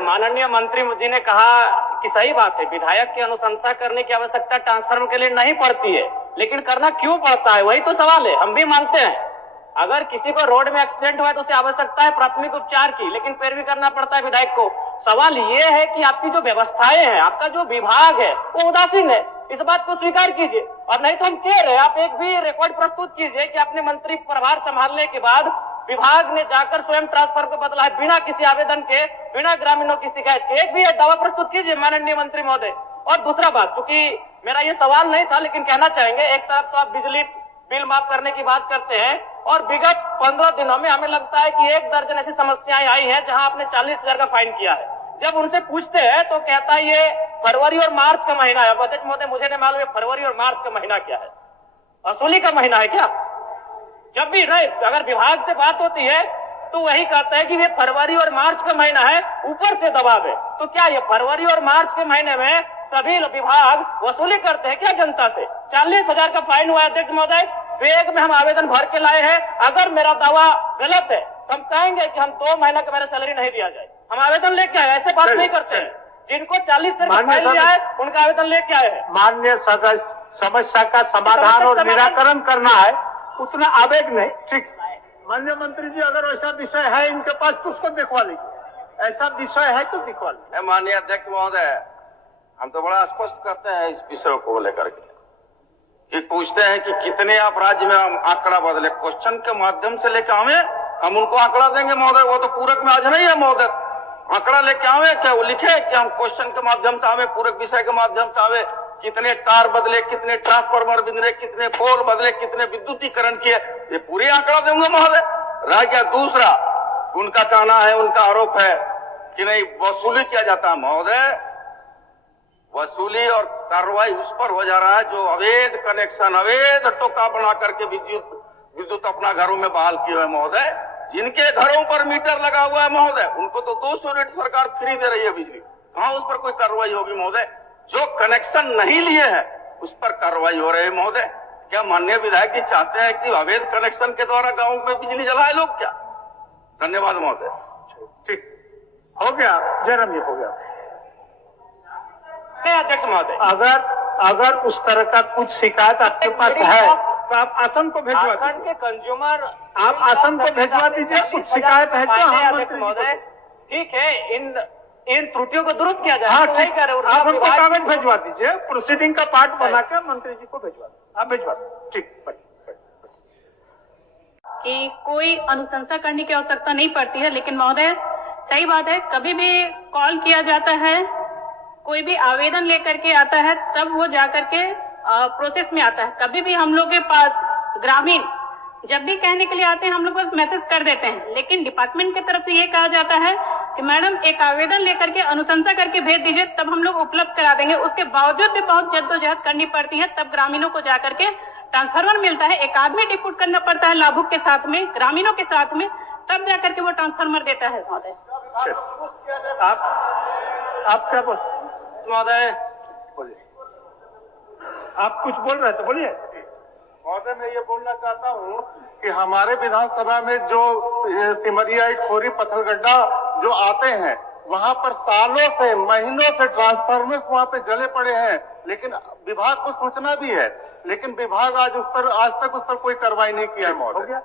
माननीय मंत्री जी ने कहा कि सही बात है, विधायक की अनुशंसा करने की आवश्यकता ट्रांसफर के लिए नहीं पड़ती है, लेकिन करना क्यों पड़ता है, वही तो सवाल है। हम भी मानते हैं अगर किसी को रोड में एक्सीडेंट हुआ है तो उसे आवश्यकता है प्राथमिक उपचार की, लेकिन फिर भी करना पड़ता है विधायक को। सवाल ये है कि आपकी जो व्यवस्थाएं हैं, आपका जो विभाग है वो उदासीन है, इस बात को स्वीकार कीजिए। और नहीं तो हम कह रहे हैं, आप एक भी रिकॉर्ड प्रस्तुत कीजिए कि अपने मंत्री प्रभार संभालने के बाद विभाग ने जाकर स्वयं ट्रांसफर को बदला है बिना किसी आवेदन के, बिना ग्रामीणों की शिकायत के। एक भी दावा प्रस्तुत कीजिए माननीय मंत्री महोदय। और दूसरा बात, क्योंकि मेरा ये सवाल नहीं था लेकिन कहना चाहेंगे, एक तरफ तो आप बिजली बिल माफ करने की बात करते हैं और विगत 15 दिनों में हमें लगता है कि 1 दर्जन ऐसी समस्याएं आई हैं जहां आपने 40,000 का फाइन किया है। जब उनसे पूछते हैं तो कहता है ये फरवरी और मार्च का महीना है। अध्यक्ष महोदय, मुझे नहीं मालूम फरवरी और मार्च का महीना क्या है, वसूली का महीना है क्या? जब भी नहीं, अगर विभाग से बात होती है तो वही कहता है कि ये फरवरी और मार्च का महीना है, ऊपर से दबाव है। तो क्या ये फरवरी और मार्च के महीने में सभी विभाग वसूली करते हैं क्या जनता से? 40,000 का फाइन हुआ अध्यक्ष महोदय, बैग में हम आवेदन भर के लाए हैं। अगर मेरा दावा गलत है तो हम कहेंगे कि हम 2 महीना का मेरा सैलरी नहीं दिया जाए, हम आवेदन लेके आए। ऐसे बात नहीं करते हैं, जिनको 40,000 का फाइन दिया है उनका आवेदन लेके आए हैं। माननीय सदस्य, समस्या का समाधान और निराकरण करना है, उतना आवेग नहीं। ठीक, माननीय मंत्री जी, अगर ऐसा विषय है इनके पास तो उसको दिखवा लीजिए, ऐसा विषय है तो दिखवा लीजिए। माननीय अध्यक्ष महोदय, हम तो बड़ा स्पष्ट करते हैं इस विषय को लेकर के कि पूछते हैं कि कितने आप राज्य में हम आंकड़ा बदले, क्वेश्चन के माध्यम से लेकर आवे, हम उनको आंकड़ा देंगे महोदय। वो तो पूरक में आज नहीं है महोदय, आंकड़ा लेके आवे क्या वो लिखे कि हम क्वेश्चन के माध्यम से आवे, पूरक विषय के माध्यम से आवे, कितने तार बदले, कितने ट्रांसफार्मर बदले, कितने पोल बदले, कितने विद्युतीकरण किए, ये पूरी आंकड़ा देंगे महोदय। रह गया दूसरा, उनका कहना है, उनका आरोप है कि नहीं वसूली किया जाता है महोदय। वसूली और कार्रवाई उस पर हो जा रहा है जो अवैध कनेक्शन, अवैध टोका बना करके विद्युत अपना घरों में बहाल किए हुए महोदय। जिनके घरों पर मीटर लगा हुआ है महोदय, उनको तो 200 यूनिट सरकार फ्री दे रही है बिजली, कहां उस पर कोई कार्रवाई होगी महोदय? जो कनेक्शन नहीं लिए हैं उस पर कार्रवाई हो रही है महोदय। क्या माननीय विधायक जी चाहते हैं कि अवैध कनेक्शन के द्वारा गांवों में बिजली जलाए लोग क्या? धन्यवाद महोदय। ठीक, हो गया जयराम जी, हो गया। अध्यक्ष महोदय, अगर उस तरह का कुछ शिकायत आपके पास है तो आप आसन को भिजवा दीजिए, के कंज्यूमर आप आसन को भिजवा दीजिए। कुछ शिकायत है तो हम अध्यक्ष महोदय, ठीक है, इन त्रुटियों को दुरुस्त किया जाए। हाँ ठीक, आप हमको कागज भिजवा दीजिए, प्रोसीडिंग का पार्ट बना के मंत्री जी को भिजवा दीजिए, आप भिजवा दीजिए। ठीक, कि कोई अनुशंसा करने की आवश्यकता नहीं पड़ती है, लेकिन महोदय सही बात है, कभी भी कॉल किया जाता है, कोई भी आवेदन लेकर के आता है तब वो जाकर के प्रोसेस में आता है। कभी भी हम लोग के पास ग्रामीण जब भी कहने के लिए आते हैं हम लोग बस मैसेज कर देते हैं, लेकिन डिपार्टमेंट की तरफ से ये कहा जाता है कि मैडम एक आवेदन लेकर के अनुशंसा करके भेज दीजिए, तब हम लोग उपलब्ध करा देंगे। उसके बावजूद भी बहुत जद्दोजहद करनी पड़ती है, तब ग्रामीणों को जाकर के ट्रांसफार्मर मिलता है। एक आदमी डिप्यूट करना पड़ता है लाभुक के साथ में, ग्रामीणों के साथ में, तब जाकर के वो ट्रांसफार्मर देता है महोदय। आप क्या बोल महोदय? बोलिए, आप कुछ बोल रहे थे, बोलिए। महोदय, मैं ये बोलना चाहता हूँ कि हमारे विधानसभा में जो सिमरिया, खोरी, पत्थलगड्ढा जो आते हैं, वहाँ पर सालों से, महीनों से ट्रांसफार्मर्स वहाँ पे जले पड़े हैं, लेकिन विभाग को सूचना भी है, लेकिन विभाग आज तक उस पर कोई कार्रवाई नहीं किया है महोदय। हो गया,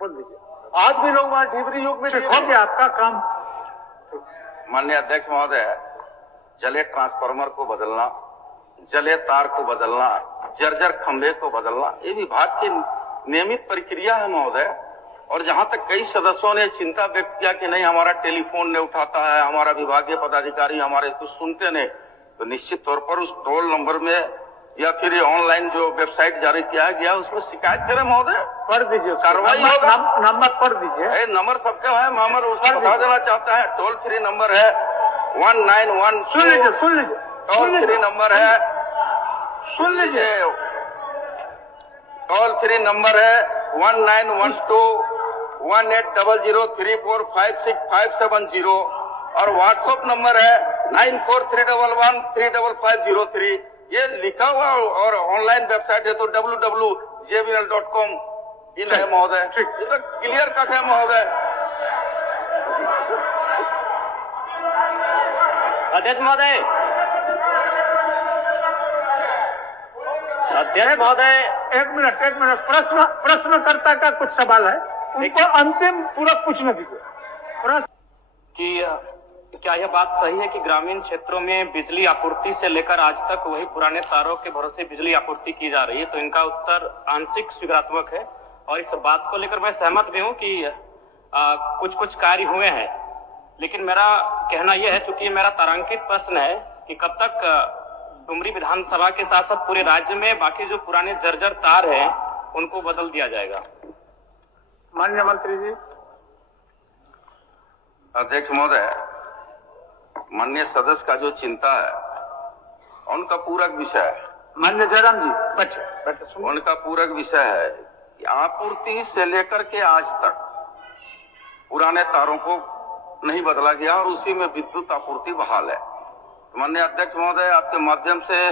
बोल दीजिए। आज भी लोग वहाँ ढिबरी युग में हो गया आपका काम। माननीय अध्यक्ष महोदय, जले ट्रांसफार्मर को बदलना, जले तार को बदलना, जर्जर खंभे को बदलना, ये विभाग की नियमित प्रक्रिया है महोदय। और जहां तक कई सदस्यों ने चिंता व्यक्त किया कि नहीं हमारा टेलीफोन नहीं उठाता है, हमारा विभागीय पदाधिकारी हमारे कुछ सुनते नहीं, तो निश्चित तौर पर उस टोल नंबर में या फिर ऑनलाइन जो वेबसाइट जारी किया गया उसमें शिकायत करें महोदय, कर दीजिए, कार्रवाई होगा। नंबर पढ़ दीजिए। नंबर सबका है, मामर उसको बता देना चाहता है। टोल फ्री नंबर है 191। सुन लीजिए, सुन लीजिए, टोल फ्री नंबर है, सुन लीजिए, टोल फ्री नंबर है 1912-1800-3456-570 और व्हाट्सएप नंबर है 9431135503। ये लिखा हुआ और ऑनलाइन वेबसाइट है तो www.jbnl.com इन है महोदय। ये तो क्लियर कट है महोदय। अध्यक्ष महोदय, अध्यक्ष महोदय, एक मिनट प्रश्नकर्ता का कुछ सवाल है, उनको अंतिम पूरा पूछने दीजिए। प्रश्न कि क्या यह बात सही है कि ग्रामीण क्षेत्रों में बिजली आपूर्ति से लेकर आज तक वही पुराने तारों के भरोसे बिजली आपूर्ति की जा रही है? तो इनका उत्तर आंशिक स्वीकारात्मक है और इस बात को लेकर मैं सहमत भी हूं कि कुछ कुछ कार्य हुए हैं, लेकिन मेरा कहना यह है, चूंकि मेरा तारांकित प्रश्न है कि कब तक डुमरी विधानसभा के साथ साथ पूरे राज्य में बाकी जो पुराने जर्जर तार हैं उनको बदल दिया जाएगा? माननीय मंत्री जी। अध्यक्ष महोदय, माननीय सदस्य का जो चिंता है उनका पूरक विषय है। माननीय जयराम जी बैठे सुनिए। उनका पूरक विषय है कि आपूर्ति से लेकर के आज तक पुराने तारों को नहीं बदला गया और उसी में विद्युत आपूर्ति बहाल है। माननीय अध्यक्ष महोदय, आपके माध्यम से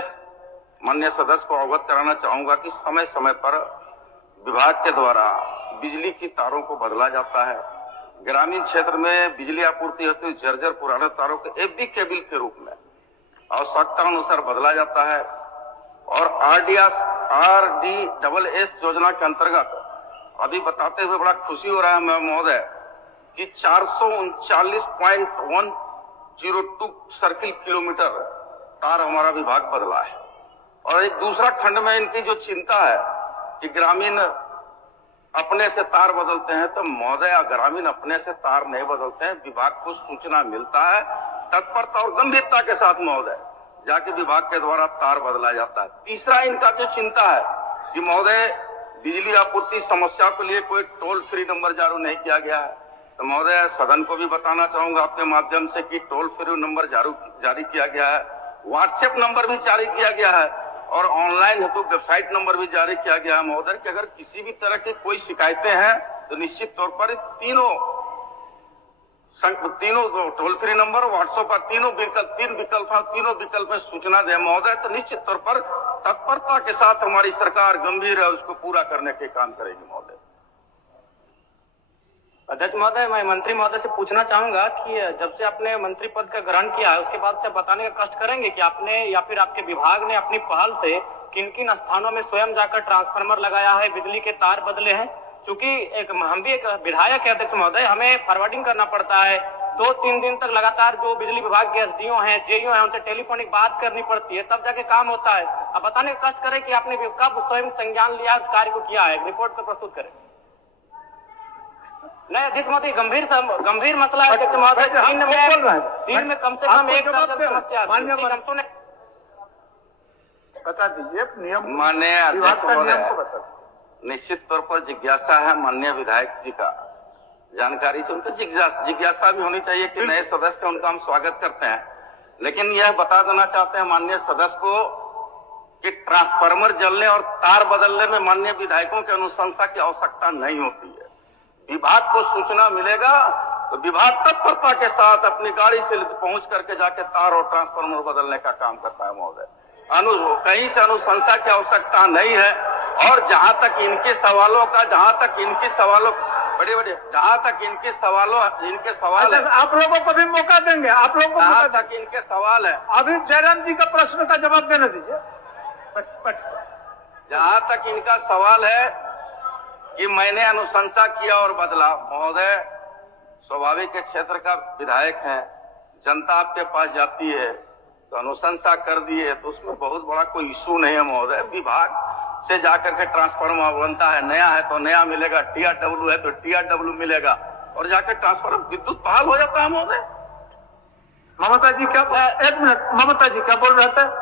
माननीय सदस्य को अवगत कराना चाहूंगा कि समय समय पर विभाग के द्वारा बिजली की तारों को बदला जाता है। ग्रामीण क्षेत्र में बिजली आपूर्ति होती है, जर्जर पुराने तारों के एफबी केबल के रूप में आवश्यकता अनुसार बदला जाता है। और RDSS योजना के अंतर्गत अभी बताते हुए बड़ा खुशी हो रहा है महोदय कि 439.102 सर्किल किलोमीटर तार हमारा विभाग बदला है। और एक दूसरा खंड में इनकी जो चिंता है कि ग्रामीण अपने से तार बदलते हैं, तो महोदय ग्रामीण अपने से तार नहीं बदलते हैं, विभाग को सूचना मिलता है, तत्परता और गंभीरता के साथ महोदय जाके विभाग के द्वारा तार बदला जाता है। तीसरा इनका जो चिंता है कि महोदय बिजली आपूर्ति समस्या के लिए कोई टोल फ्री नंबर जारी नहीं किया गया है। तो महोदय सदन को भी बताना चाहूंगा आपके माध्यम से कि टोल फ्री नंबर जारी किया गया है, व्हाट्सएप नंबर भी जारी किया गया है और ऑनलाइन हेतु वेबसाइट नंबर भी जारी किया गया है महोदय कि अगर किसी भी तरह की कोई शिकायतें हैं तो निश्चित तौर पर तीनों टोल फ्री नंबर, व्हाट्सएप पर तीन विकल्प में सूचना दे महोदय, तो निश्चित तौर पर तत्परता के साथ हमारी सरकार गंभीर है, उसको पूरा करने के काम करेगी महोदय। अध्यक्ष महोदय, मैं मंत्री महोदय से पूछना चाहूंगा कि जब से आपने मंत्री पद का ग्रहण किया है उसके बाद से बताने का कष्ट करेंगे कि आपने या फिर आपके विभाग ने अपनी पहल से किन किन स्थानों में स्वयं जाकर ट्रांसफार्मर लगाया है, बिजली के तार बदले हैं? चूंकि हम भी एक विधायक है अध्यक्ष महोदय, हमें फॉरवर्डिंग करना पड़ता है, 2-3 दिन तक लगातार जो बिजली विभाग के एसडीओ हैं, जेईओ हैं, उनसे टेलीफोनिक बात करनी पड़ती है, तब जाके काम होता है। अब बताने का कष्ट करें कि आपने कब स्वयं संज्ञान लिया, इस कार्य को किया है, रिपोर्ट को प्रस्तुत करें। नहीं अध्यक्ष महोदय, गंभीर मसला है अध्यक्ष महोदय, दिन में कम से कम एक दर्जन समस्या बता दीजिए नियम। माननीय अध्यक्ष महोदय, निश्चित तौर पर जिज्ञासा है माननीय विधायक जी का, जानकारी से उनको जिज्ञासा भी होनी चाहिए कि नए सदस्य उनका हम स्वागत करते हैं, लेकिन यह बता देना चाहते हैं माननीय सदस्य को कि ट्रांसफार्मर जलने और तार बदलने में माननीय विधायकों की अनुशंसा की आवश्यकता नहीं होती है। विभाग को सूचना मिलेगा तो विभाग तत्परता के साथ अपनी गाड़ी से पहुंच करके जाके तार और ट्रांसफार्मर बदलने का काम करता है महोदय। कहीं से अनुशंसा की आवश्यकता नहीं है। और जहां तक इनके सवाल है, आप लोगों को भी मौका देंगे, आप लोगों को जहां तक इनके सवाल है, अभी जयराम जी का प्रश्न का जवाब देने दीजिए। जहां तक इनका सवाल है कि मैंने अनुशंसा किया और बदला, महोदय स्वाभाविक क्षेत्र का विधायक है, जनता आपके पास जाती है तो अनुशंसा कर दिए तो उसमें बहुत बड़ा कोई इशू नहीं है महोदय। विभाग से जाकर के ट्रांसफार्मर बनता है, नया है तो नया मिलेगा, TRW है तो TRW मिलेगा और जाकर ट्रांसफार्मर विद्युत बहाल हो जाता है महोदय। ममता जी क्या, एक मिनट, ममता जी क्या बोल रहे थे?